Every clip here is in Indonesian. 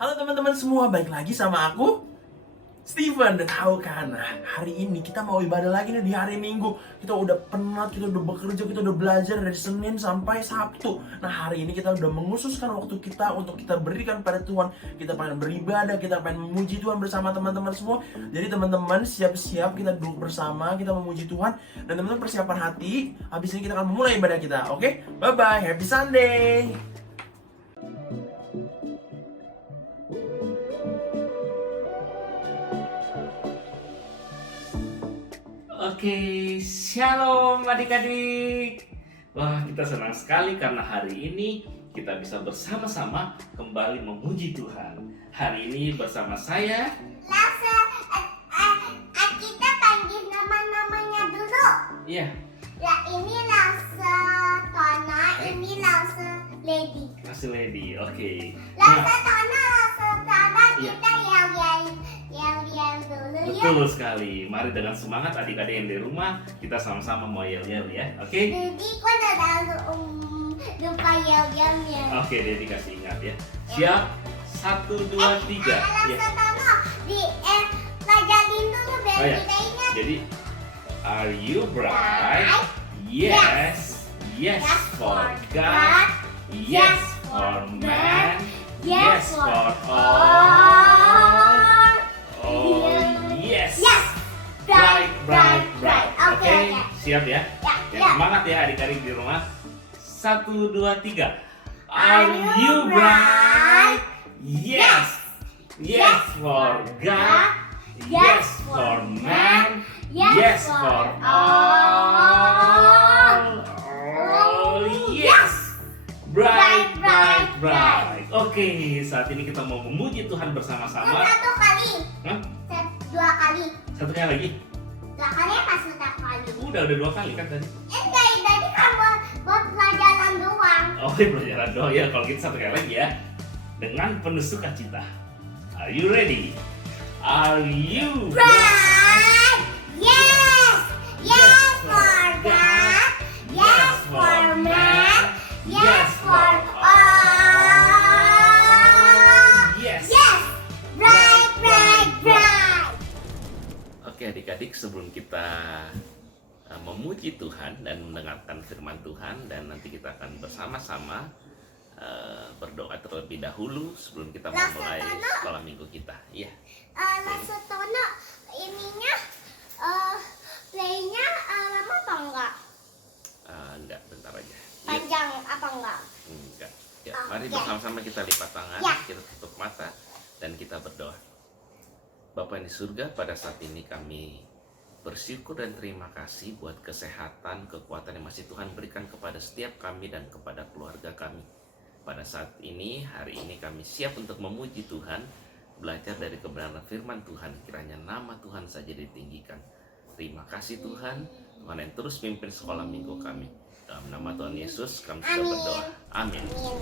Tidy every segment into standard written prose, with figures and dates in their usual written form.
Halo teman-teman semua, balik lagi sama aku Steven. Dan tahu kan, hari ini kita mau ibadah lagi nih di hari Minggu. Kita udah penat, kita udah bekerja, kita udah belajar dari Senin sampai Sabtu. Nah, hari ini kita udah mengususkan waktu kita untuk kita berikan pada Tuhan. Kita pengen beribadah, kita pengen memuji Tuhan bersama teman-teman semua. Jadi teman-teman siap-siap, kita duduk bersama, kita memuji Tuhan. Dan teman-teman persiapan hati, habis ini kita akan memulai ibadah kita. Oke? Bye-bye, happy Sunday. Oke, shalom adik-adik. Wah, kita senang sekali karena hari ini kita bisa bersama-sama kembali memuji Tuhan. Hari ini bersama saya. Kita panggil nama-namanya dulu. Iya. Ya, ini Lasa Tona, ini Lasa Lady. Masih Lady, oke. Lasa Tona, Lasa Tana, Iya. kita yel-yel dulu ya. Betul sekali. Mari dengan semangat adik-adik yang di rumah, kita sama-sama mau yel-yel ya, oke? Jadi, kok ada lupa yel-yelnya. Oke, Dedi kasih ingat ya. Siap? 1, 2, 3. Ya. Lasa Tona, pelajarin dulu biar Oh, ya. kita ingat. Jadi, are you bright? Yes. Yes for God. Yes for man. Yes for all. Oh yes. Yes. Bright, bright, bright. Oke, Oke, oke. siap ya. Ya, Ya, ya. semangat ya adik-adik di rumah. 1, 2, 3. Are you bright? Yes. Yes for God. Yes for man. Yes for all. Oh yes. Bright, bright, bright. Oke, saat ini kita mau memuji Tuhan bersama-sama. Satu kali. Hah? Dua kali. Satu kali lagi? Dua kali apa sudah kali? Udah 2 kali kan tadi. Tadi kan buat pelajaran doang. Oh, pelajaran doa ya. Kalau gitu satu kali lagi ya. Dengan penuh sukacita. Are you ready? Are you Bright. Yes. Yes for God. Yes for man. Yes for all. Yes. Yes. Bright, bright, bright. Oke adik-adik, sebelum kita memuji Tuhan dan mendengarkan firman Tuhan, dan nanti kita akan bersama-sama berdoa terlebih dahulu sebelum kita memulai sekolah minggu kita. Iya. Lasotono ininya playnya lama apa enggak? Enggak, bentar aja. Yuk. Panjang apa enggak? Enggak. Ya, Oke. mari bersama-sama kita lipat tangan, Ya. kita tutup mata, dan kita berdoa. Bapa yang di surga, pada saat ini kami bersyukur dan terima kasih buat kesehatan, kekuatan yang masih Tuhan berikan kepada setiap kami dan kepada keluarga kami. Pada saat ini, hari ini kami siap untuk memuji Tuhan, belajar dari kebenaran firman Tuhan, kiranya nama Tuhan saja ditinggikan. Terima kasih Tuhan, Tuhan yang terus pimpin sekolah minggu kami. Dalam nama Tuhan Yesus kami sudah Amin. berdoa. Amin. Amin.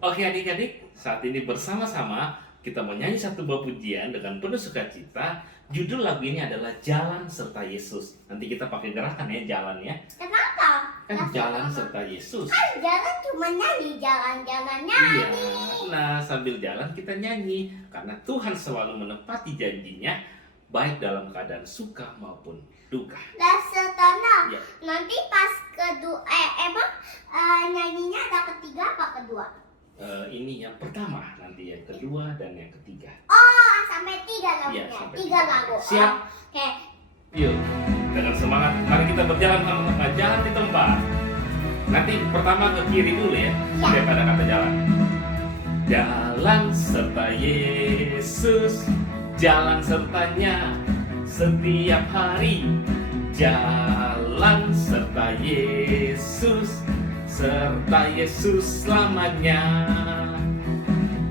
Oke adik-adik, saat ini bersama-sama kita menyanyi satu buah pujian dengan penuh sukacita. Judul lagu ini adalah Jalan Serta Yesus. Nanti kita pakai gerakan ya, jalannya. Kenapa? Kan jalan serta Yesus. Kan jalan cuma nyanyi, jalan-jalan Iya, nyanyi. nah sambil jalan kita nyanyi. Karena Tuhan selalu menepati janjinya, baik dalam keadaan suka maupun duka. Lasotono, Ya. nanti pas kedua nyanyinya ada ketiga apa kedua? Ini yang pertama, nanti yang kedua dan yang ketiga. Oh, sampai tiga Iya, lagunya. sampai Tiga tiga. lagu. Siap? Oke. Yuk, dengan semangat, mari kita berjalan sama-sama, jalan di tempat. Nanti pertama ke kiri dulu ya, Ya. daripada kata jalan. Jalan serta Yesus, jalan sertanya setiap hari. Jalan serta Yesus, serta Yesus selamanya.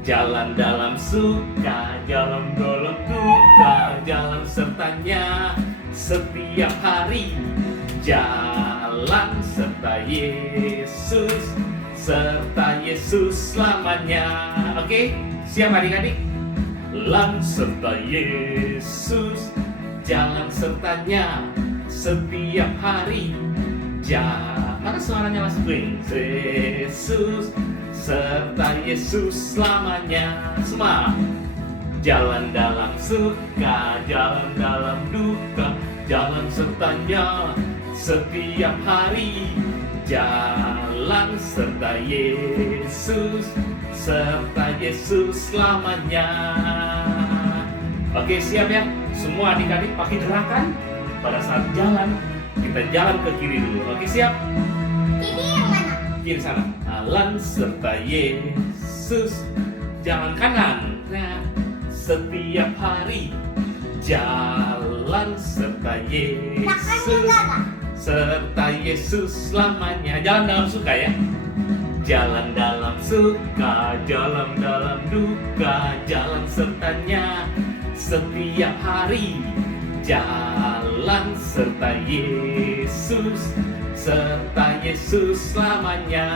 Jalan dalam suka, jalan dalam duka, jalan sertanya setiap hari. Jalan serta Yesus, serta Yesus selamanya. Oke, siap adik-adik? Jalan serta Yesus, jalan sertanya setiap hari. Mana suaranya Mas Queen? Yesus, serta Yesus selamanya. Semua. Jalan dalam suka, jalan dalam duka, jalan sertanya setiap hari. Jalan serta Yesus selamanya. Oke, siap ya? Semua adik-adik pakai gerakan. Pada saat jalan, kita jalan ke kiri dulu. Oke, siap? Ini yang mana? Kiri sana. Jalan serta Yesus. Jalan kanan. Nah, setiap hari. Jalan serta Yesus serta Yesus selamanya. Jalan dalam suka ya. Jalan dalam suka, jalan dalam duka, jalan sertanya setiap hari. Jalan serta Yesus selamanya.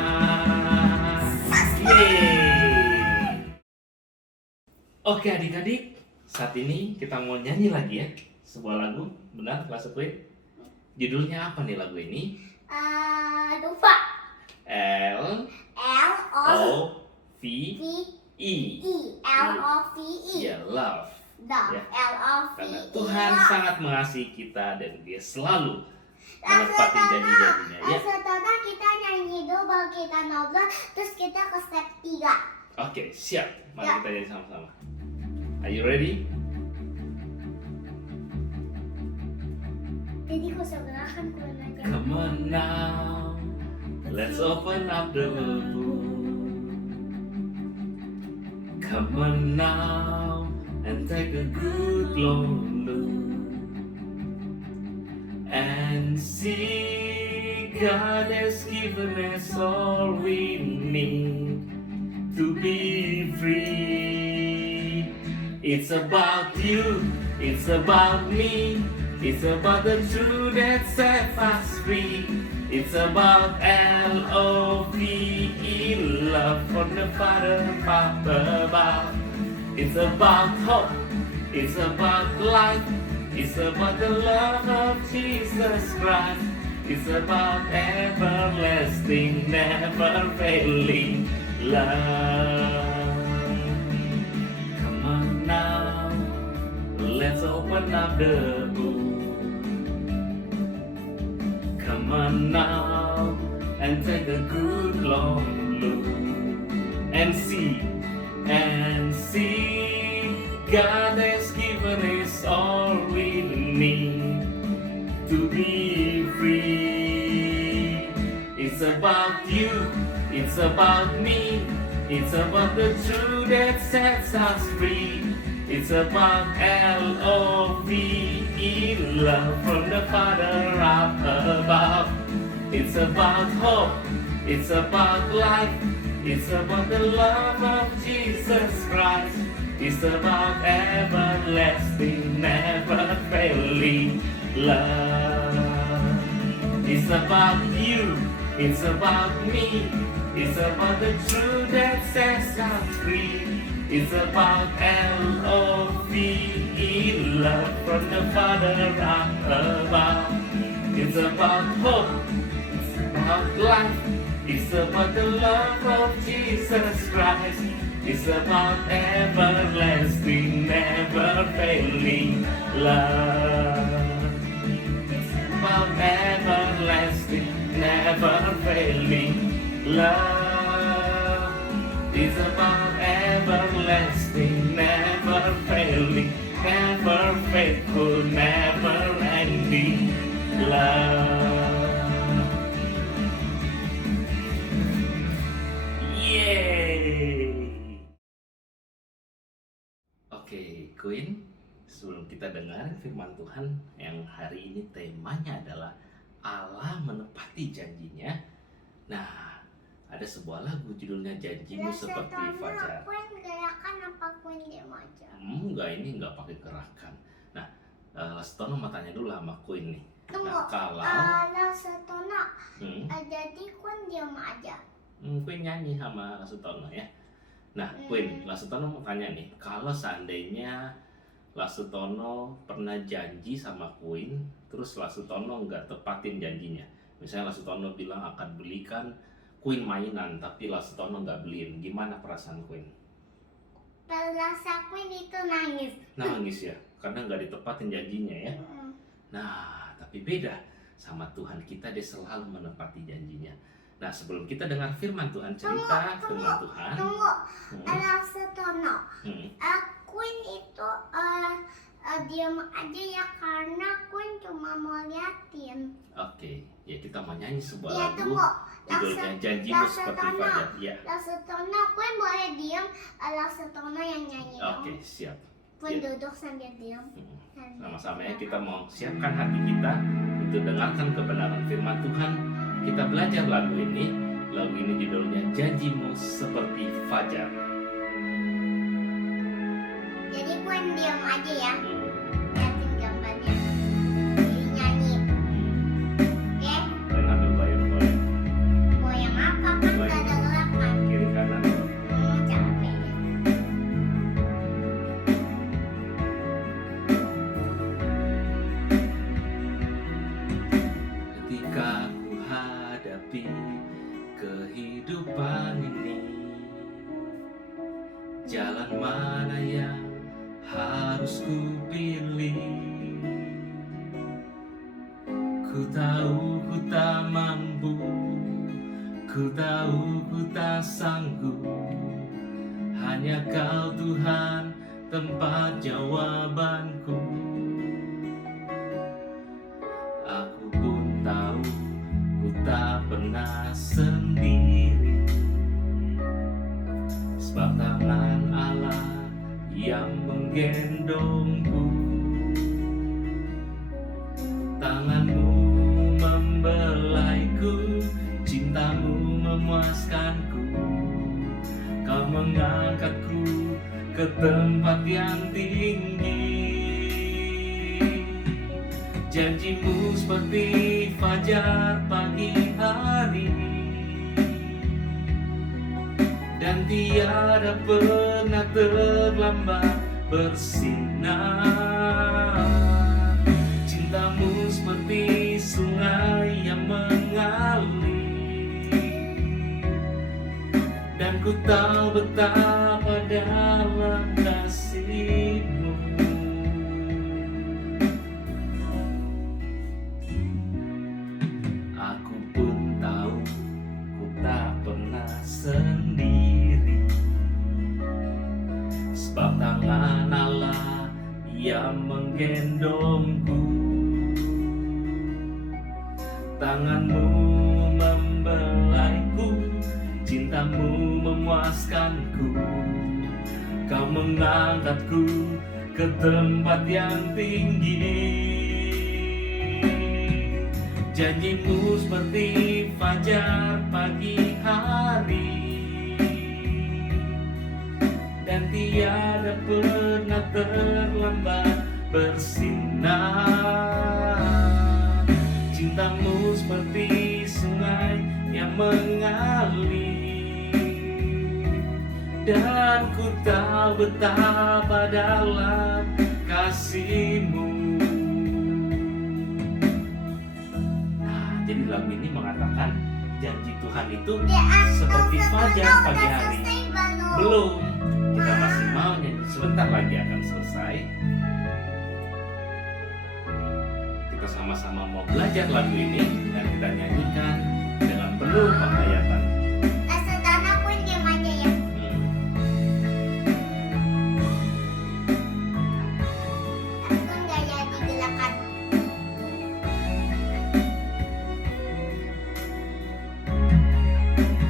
Yeay. Oke adik-adik, saat ini kita mau nyanyi lagi ya sebuah lagu, benar kelas Queen? Judulnya apa nih lagu ini? Lupa. L L-O-V-E. O V E. L-O-V-E. Ya, love. Ya. L-O-V-E. Karena Tuhan sangat mengasihi kita dan Dia selalu menepati janji-janjinya ya. Setelah kita nyanyi dulu, baru kita ngobrol, terus kita ke step 3. Oke, siap. Mari Ya. kita nyanyi sama-sama. Are you ready? Jadi kau segerakan kurang aja. Come on now, let's open up the book. Come on now, and take a good long look, and see God has given us all we need to be free. It's about you, it's about me, it's about the truth that sets us free. It's about L-O-V-E, love from the Father up above. It's about hope, it's about life, it's about the love of Jesus Christ. It's about everlasting, never failing love. Come on now, let's open up the book. Come on now, and take a good long look, and see, God has given us all we need to be free. It's about you, it's about me, it's about the truth that sets us free. It's about L-O-V-E, love from the Father up above. It's about hope, it's about life, it's about the love of Jesus Christ. It's about everlasting, never failing love. It's about you, it's about me, it's about the truth that sets us free. It's about L-O-V-E, love from the Father up above. It's about hope, it's about life, it's about the love of Jesus Christ. It's about everlasting, never failing love. It's about everlasting, never failing love. It's about everlasting, never failing, never faithful, never ending love. Yeay. Oke, Queen, sebelum kita dengar firman Tuhan yang hari ini temanya adalah Allah menepati janjinya. Nah, ada sebuah lagu judulnya Janjimu Seperti Fajar. Queen gerakan apa Queen diam aja? Enggak, ini enggak pakai gerakan. Nah, Stono mau tanya dulu sama Queen nih. Tunggu, Nah, kalau Setono, jadi Queen diam aja. Queen nyanyi sama Lasutono ya. Nah, Queen, Lasutono mau tanya nih, kalau seandainya Lasutono pernah janji sama Queen, terus Lasutono nggak tepatin janjinya. Misalnya Lasutono bilang akan belikan Queen mainan tapi Lastono nggak beliin. Gimana perasaan Queen? Rasa Queen itu nangis. Nangis ya, karena nggak ditepatin janjinya ya. Nah, tapi beda sama Tuhan kita, dia selalu menepati janjinya. Nah, sebelum kita dengar firman Tuhan, cerita firman Tuhan. Tunggu, Lastono. Hmm. Queen itu diam aja ya karena Queen cuma mau liatin. Oke, ya kita mau nyanyi sebuah Ya lagu. tunggu, Judulnya Janjimu Seperti Fajar. Ya. Lastono, Queen boleh diam, Lastono yang nyanyi dong. Oke, siap. Queen Ya. duduk sambil diam. Sama-sama ya, kita mau siapkan hati kita untuk dengarkan kebenaran firman Tuhan. Kita belajar lagu ini. Lagu ini judulnya Janjimu Seperti Fajar. Jadi Queen diam aja ya, Hmm. liatin gambarnya. Jadi nyanyi, oke? Dan ambil bayang boleh. Mau yang apa kan Boleh. gak ada gelap kan? Kiri kanan. Capek. Ketika ku hadapi kehidupan ini, jalan mana yang harus ku pilih? Ku tahu ku tak mampu, ku tahu ku tak sanggup. Hanya Kau Tuhan tempat jawabanku. Aku pun tahu ku tak pernah sendiri, sebab tangan Allah yang menggendongku. Tanganmu membelaiku, cintamu memuaskanku. Kau mengangkatku ke tempat yang tinggi. Janjimu seperti fajar pagi hari, dan tiada pernah terlambat bersinar. Cintamu seperti sungai yang mengalir, dan ku tahu betapa dalam kasih-Mu. Aku pun tahu ku tak pernah sendiri, sebab tangan Allah yang menggendongku. Tanganmu membelaiku, cintamu memuaskanku. Kau mengangkatku ke tempat yang tinggi. Janjimu seperti fajar pagi hari, dan tiada pernah terlambat bersinar. Cintamu seperti sungai yang mengalir, dan ku tahu betapa dalam kasih-Mu. Jadi lagu ini mengatakan janji Tuhan itu seperti fajar pagi hari. Belum, kita masih mau nyanyi, sebentar lagi akan selesai. Kita sama-sama mau belajar lagu ini dan kita nyanyikan dengan penuh penghayatan. Lastono, Queen diam aja ya. Aku nggak jadi gelakan.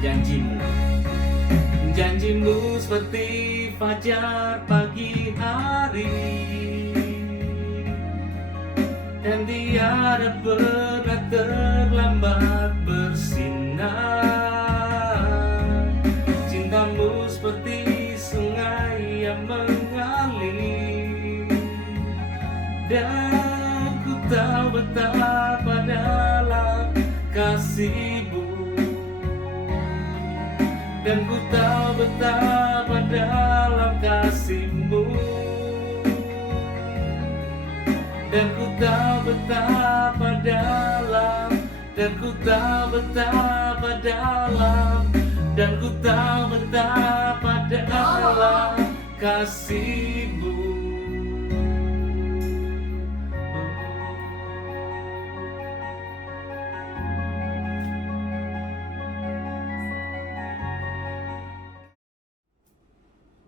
Janjimu, janjimu seperti fajar pagi hari, dan tiada pernah terlambat bersinar. Cintamu seperti sungai yang mengalir, dan ku tahu betapa dalam kasih-Mu. Dan ku tahu betapa dalam kasih-Mu, dan ku tahu betapa dalam dan ku tahu betapa dalam, dan ku tahu betapa dalam kasih-Mu.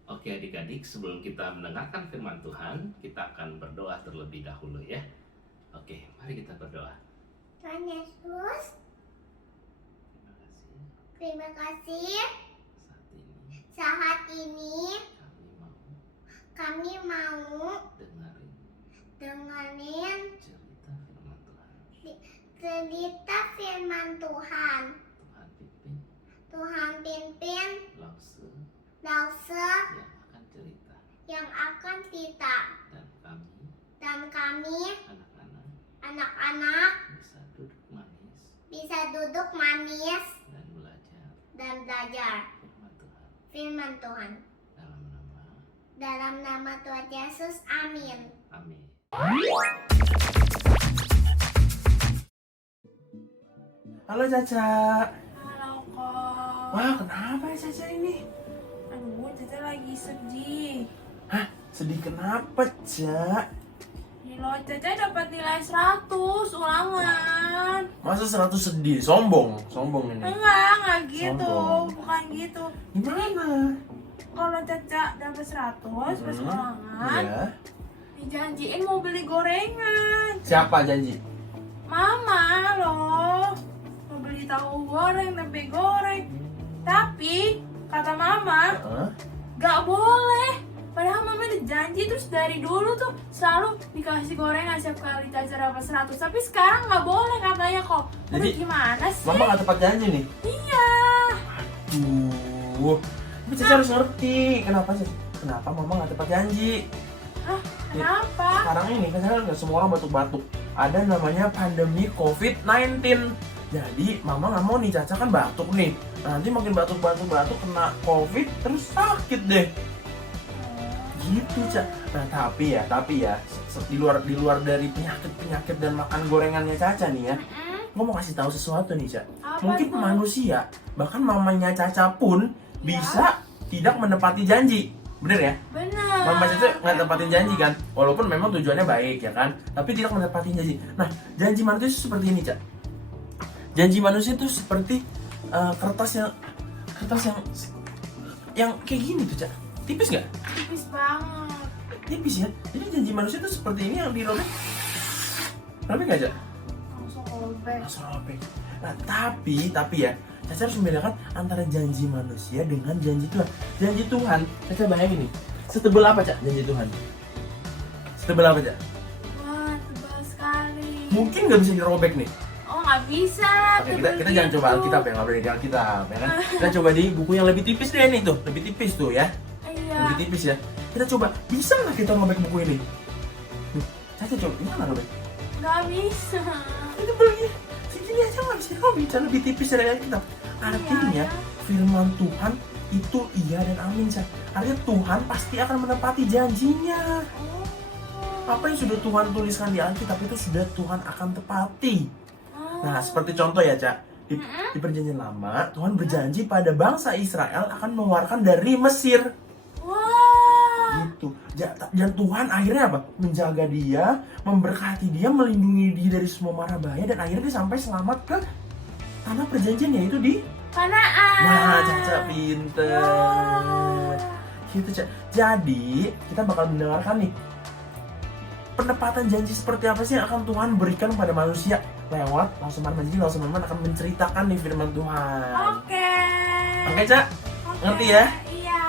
Oke adik-adik, sebelum kita mendengarkan firman Tuhan, kita akan berdoa terlebih dahulu ya. Oke, mari kita berdoa. Tuhan Yesus, Terima kasih terima kasih saat ini saat ini kami mau dengerin cerita firman Tuhan. cerita firman Tuhan. Tuhan pimpin Tuhan pimpin Lause Lause yang akan cerita, yang akan cerita, dan kami anak-anak bisa duduk manis dan belajar firman Tuhan. dalam nama Tuhan Yesus, amin. Amin. Halo Caca. Halo kok. Wah, kenapa ya Caca ini? Aduh, Caca lagi sedih. Hah? Sedih kenapa, Ca? Nih lo, Caca dapat nilai 100 ulangan. Masa 100 sedih? Sombong ini. Enggak gitu. Sombong. Bukan gitu. Gimana? Kalau Caca dapat 100 pas ulangan, Iya. dijanjiin mau beli gorengan. Siapa janji? Mama loh. Mau beli tahu goreng, tempe goreng. Tapi kata Mama, Hah? gak boleh. Padahal Mama udah janji terus dari dulu tuh selalu dikasih gorengan setiap kali Caca dapat 100. Tapi sekarang gak boleh katanya kok. Aduh, Jadi, gimana sih? Mama gak tepat janji nih? Iya. Tuh. Tapi Caca harus ngerti. Kenapa sih? Kenapa Mama gak tepat janji? Hah? Kenapa? Sekarang ini kan sekarang nggak semua orang batuk-batuk. Ada namanya pandemi COVID-19. Jadi Mama nggak mau nih Caca kan batuk nih. Nanti makin batuk kena COVID terus sakit deh. Gitu Ca. Nah tapi ya di luar dari penyakit dan makan gorengannya Caca nih ya. Gue mau kasih tahu sesuatu nih Ca. Apa Mungkin tuh? manusia bahkan mamanya Caca pun Ya. bisa tidak menepati janji. Bener ya? Benar. Mama Caca nggak tepatin janji kan, walaupun memang tujuannya baik ya kan, tapi tidak menepati janji. Nah, janji manusia itu seperti ini Cak. Janji manusia itu seperti kertas yang kayak gini tuh Cak. Tipis nggak? Tipis banget. Tipis ya. Jadi janji manusia itu seperti ini yang dirobek. Robek nggak Cak? Langsung robek. Langsung robek. Nah, tapi ya, Caca harus membedakan antara janji manusia dengan janji Tuhan. Janji Tuhan, Caca bayangin nih, setebel apa Cak janji Tuhan? Setebel apa Cak? Wah, tebal sekali. Mungkin nggak bisa dirobek nih. Oh, nggak bisa. Oke, kita jangan coba Alkitab ya, nggak boleh di Alkitab ya kan. Kita coba di buku yang lebih tipis deh nih tuh, lebih tipis tuh ya, Iya. lebih tipis ya. Kita coba, bisa nggak kita robek buku ini? Nih, Caca coba, gimana robek? Nggak bisa. Itu belum segini aja nggak bisa robek, Cak. Lebih tipis dari Alkitab. Artinya Iya. firman Tuhan itu iya dan amin Cak. Artinya Tuhan pasti akan menepati janjinya. Oh. Apa yang sudah Tuhan tuliskan di Alkitab itu sudah Tuhan akan tepati. Oh. Nah, seperti contoh ya, Cak. Di perjanjian lama, Tuhan berjanji pada bangsa Israel akan mengeluarkan dari Mesir. Wah. Gitu. Dan Tuhan akhirnya apa? Menjaga dia, memberkati dia, melindungi dia dari semua mara bahaya, dan akhirnya dia sampai selamat ke tanah perjanjian, yaitu di Kanaan. Nah, Caca pinter. Wah. Gitu, Cak. Jadi, kita bakal mendengarkan nih penepatan janji seperti apa sih yang akan Tuhan berikan pada manusia lewat Lauseman. Jadi Lauseman akan menceritakan nih firman Tuhan. Oke. Oke, Cak? Oke. Ngerti ya? Iya.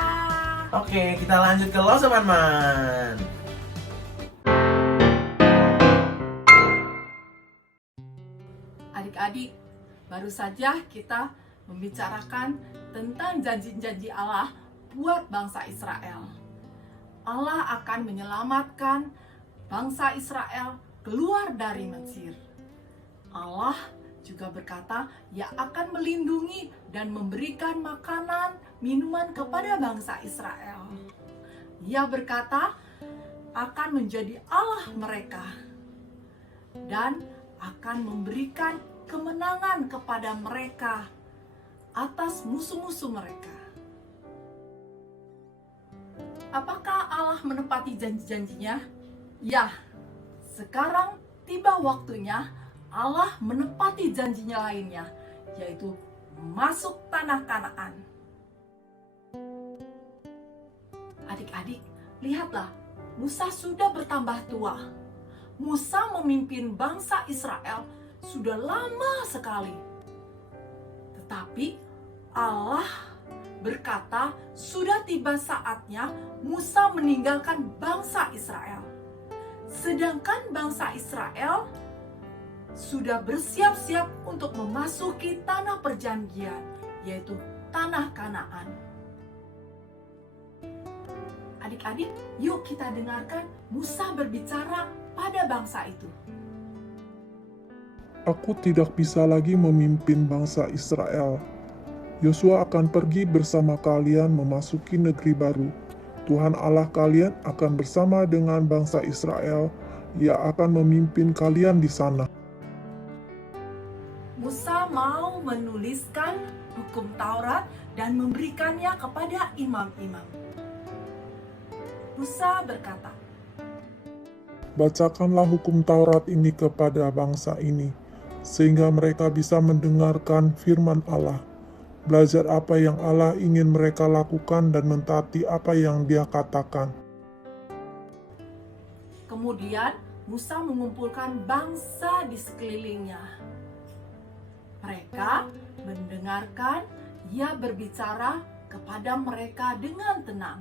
Oke, kita lanjut ke Lauseman. Adik-adik, baru saja kita membicarakan tentang janji-janji Allah buat bangsa Israel. Allah akan menyelamatkan bangsa Israel keluar dari Mesir. Allah juga berkata, Ia akan melindungi dan memberikan makanan, minuman kepada bangsa Israel. Ia berkata, akan menjadi Allah mereka dan akan memberikan kemenangan kepada mereka atas musuh-musuh mereka. Apakah Allah menepati janji-janjinya? Ya, sekarang tiba waktunya Allah menepati janjinya lainnya, yaitu masuk tanah Kanaan. Adik-adik, lihatlah, Musa sudah bertambah tua. Musa memimpin bangsa Israel sudah lama sekali. Tetapi Allah berkata, sudah tiba saatnya Musa meninggalkan bangsa Israel. Sedangkan bangsa Israel sudah bersiap-siap untuk memasuki tanah perjanjian, yaitu tanah Kanaan. Adik-adik, yuk kita dengarkan Musa berbicara pada bangsa itu. Aku tidak bisa lagi memimpin bangsa Israel. Yosua akan pergi bersama kalian memasuki negeri baru. Tuhan Allah kalian akan bersama dengan bangsa Israel. Ia akan memimpin kalian di sana. Musa mau menuliskan hukum Taurat dan memberikannya kepada imam-imam. Musa berkata, Bacakanlah hukum Taurat ini kepada bangsa ini, sehingga mereka bisa mendengarkan firman Allah, belajar apa yang Allah ingin mereka lakukan dan mentaati apa yang Dia katakan. kemudian Musa mengumpulkan bangsa di sekelilingnya. Mereka mendengarkan, ia berbicara kepada mereka dengan tenang.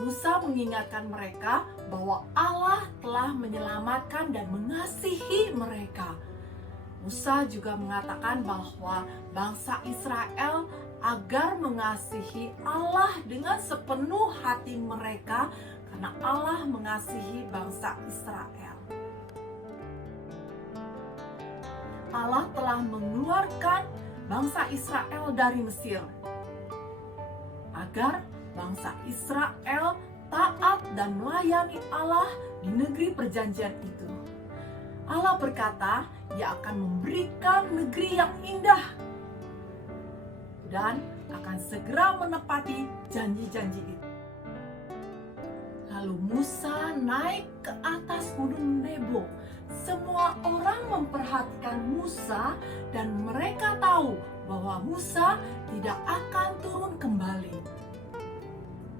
Musa mengingatkan mereka bahwa Allah telah menyelamatkan dan mengasihi mereka. Musa juga mengatakan bahwa bangsa Israel agar mengasihi Allah dengan sepenuh hati mereka karena Allah mengasihi bangsa Israel. Allah telah mengeluarkan bangsa Israel dari Mesir agar bangsa Israel taat dan melayani Allah di negeri perjanjian itu. Allah berkata, Ia akan memberikan negeri yang indah dan akan segera menepati janji-janji itu. Lalu Musa naik ke atas gunung Nebo. Semua orang memperhatikan Musa dan mereka tahu bahwa Musa tidak akan turun kembali.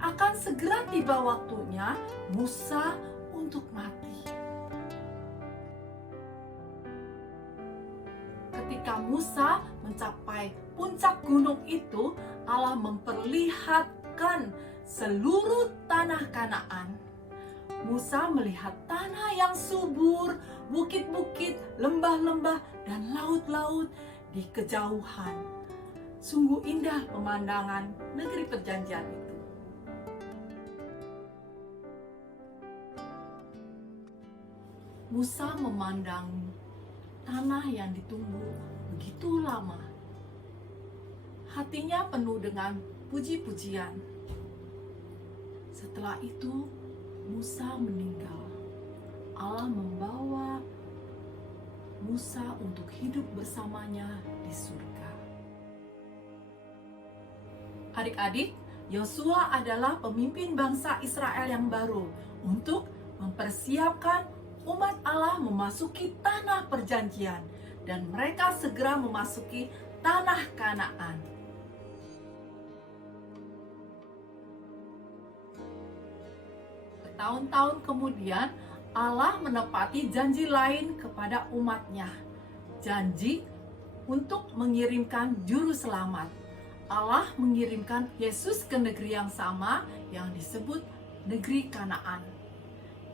Akan segera tiba waktunya Musa untuk mati. Ketika Musa mencapai puncak gunung itu, Allah memperlihatkan seluruh tanah Kanaan. Musa melihat tanah yang subur, bukit-bukit, lembah-lembah, dan laut-laut di kejauhan. Sungguh indah pemandangan negeri perjanjian itu. Musa memandang tanah yang ditunggu begitu lama. Hatinya penuh dengan puji-pujian. Setelah itu, Musa meninggal. Allah membawa Musa untuk hidup bersamanya di surga. Adik-adik, Yosua adalah pemimpin bangsa Israel yang baru untuk mempersiapkan umat Allah memasuki tanah perjanjian dan mereka segera memasuki tanah Kanaan. Bertahun-tahun kemudian Allah menepati janji lain kepada umatnya. Janji untuk mengirimkan juru selamat. Allah mengirimkan Yesus ke negeri yang sama yang disebut negeri Kanaan.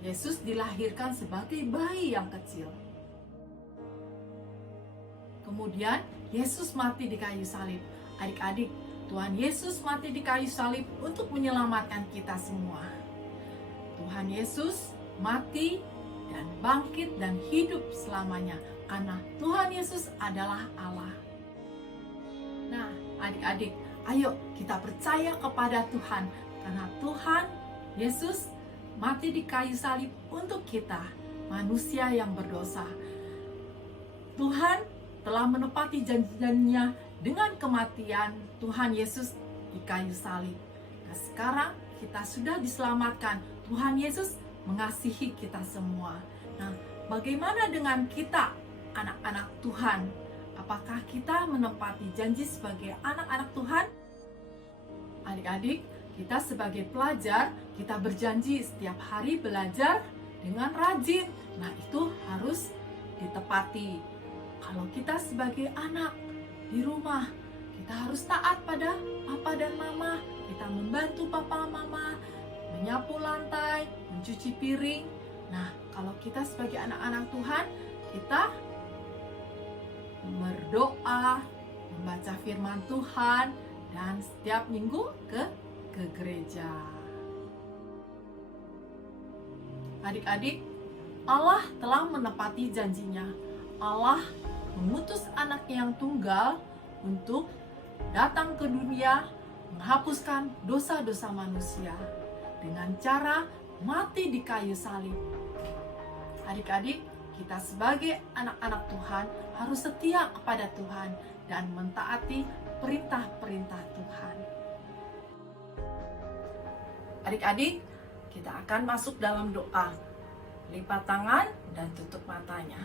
Yesus dilahirkan sebagai bayi yang kecil. Kemudian Yesus mati di kayu salib. Adik-adik, Tuhan Yesus mati di kayu salib untuk menyelamatkan kita semua. Tuhan Yesus mati dan bangkit dan hidup selamanya karena Tuhan Yesus adalah Allah. Nah, adik-adik, ayo kita percaya kepada Tuhan karena Tuhan Yesus mati di kayu salib untuk kita, manusia yang berdosa. Tuhan telah menepati janji-janjinya dengan kematian Tuhan Yesus di kayu salib. Nah, sekarang kita sudah diselamatkan. Tuhan Yesus mengasihi kita semua. Nah, bagaimana dengan kita, anak-anak Tuhan? Apakah kita menepati janji sebagai anak-anak Tuhan? Adik-adik, kita sebagai pelajar, kita berjanji setiap hari belajar dengan rajin. Nah, itu harus ditepati. Kalau kita sebagai anak di rumah, kita harus taat pada papa dan mama. Kita membantu papa mama, menyapu lantai, mencuci piring. Nah, kalau kita sebagai anak-anak Tuhan, kita berdoa, membaca firman Tuhan, dan setiap minggu ke gereja. Adik-adik, Allah telah menepati janjinya. Allah mengutus anaknya yang tunggal untuk datang ke dunia, menghapuskan dosa-dosa manusia dengan cara mati di kayu salib. Adik-adik, kita sebagai anak-anak Tuhan harus setia kepada Tuhan dan mentaati perintah-perintah Tuhan. Adik-adik, kita akan masuk dalam doa. Lipat tangan dan tutup matanya.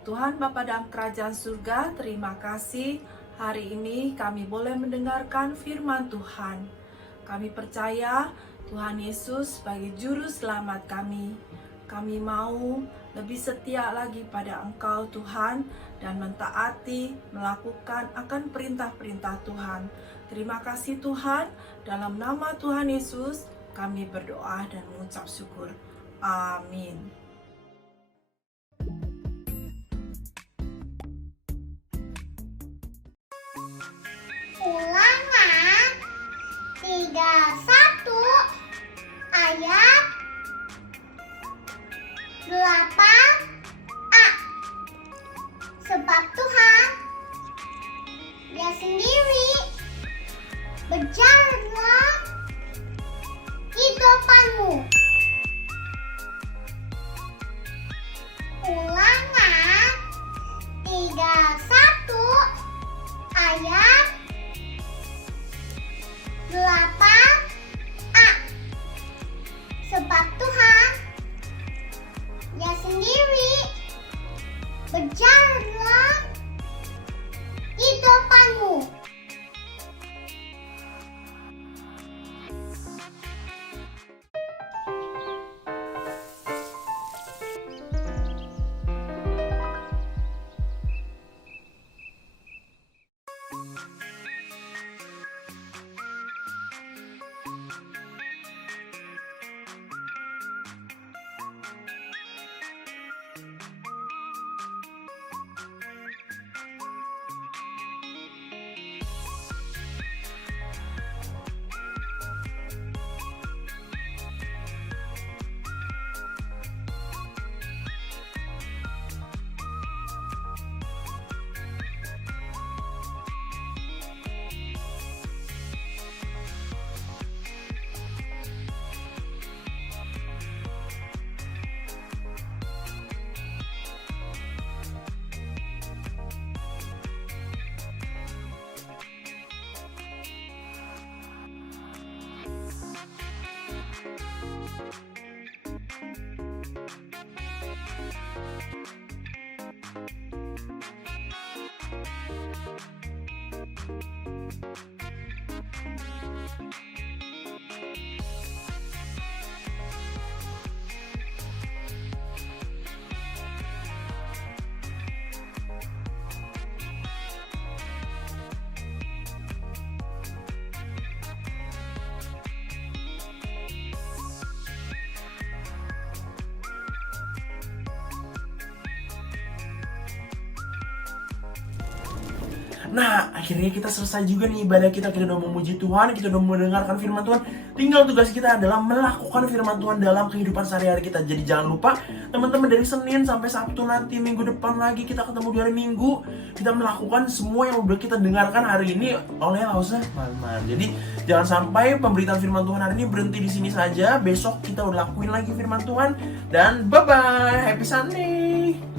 Tuhan Bapa dalam kerajaan surga, terima kasih hari ini kami boleh mendengarkan firman Tuhan. Kami percaya Tuhan Yesus sebagai juru selamat kami. Kami mau lebih setia lagi pada Engkau Tuhan dan mentaati, melakukan akan perintah-perintah Tuhan. Terima kasih Tuhan, dalam nama Tuhan Yesus kami berdoa dan mengucap syukur. Amin. Ulangan 31 ayat 8a. Sebab Tuhan Dia sendiri berjalanlah hidupanmu. Ulangan 31 ayat 8a. Sebab Tuhan Dia sendiri berjalanlah hidupanmu. Nah, akhirnya kita selesai juga nih ibadah kita. Kita udah memuji Tuhan, kita udah mendengarkan firman Tuhan. Tinggal tugas kita adalah melakukan firman Tuhan dalam kehidupan sehari-hari kita. Jadi jangan lupa teman-teman, dari Senin sampai Sabtu nanti, minggu depan lagi kita ketemu di hari Minggu. Kita melakukan semua yang udah kita dengarkan hari ini oleh Hausa Manman. Jadi jangan sampai pemberitaan firman Tuhan hari ini berhenti di sini saja. Besok kita udah lakuin lagi firman Tuhan. Dan bye-bye, happy Sunday.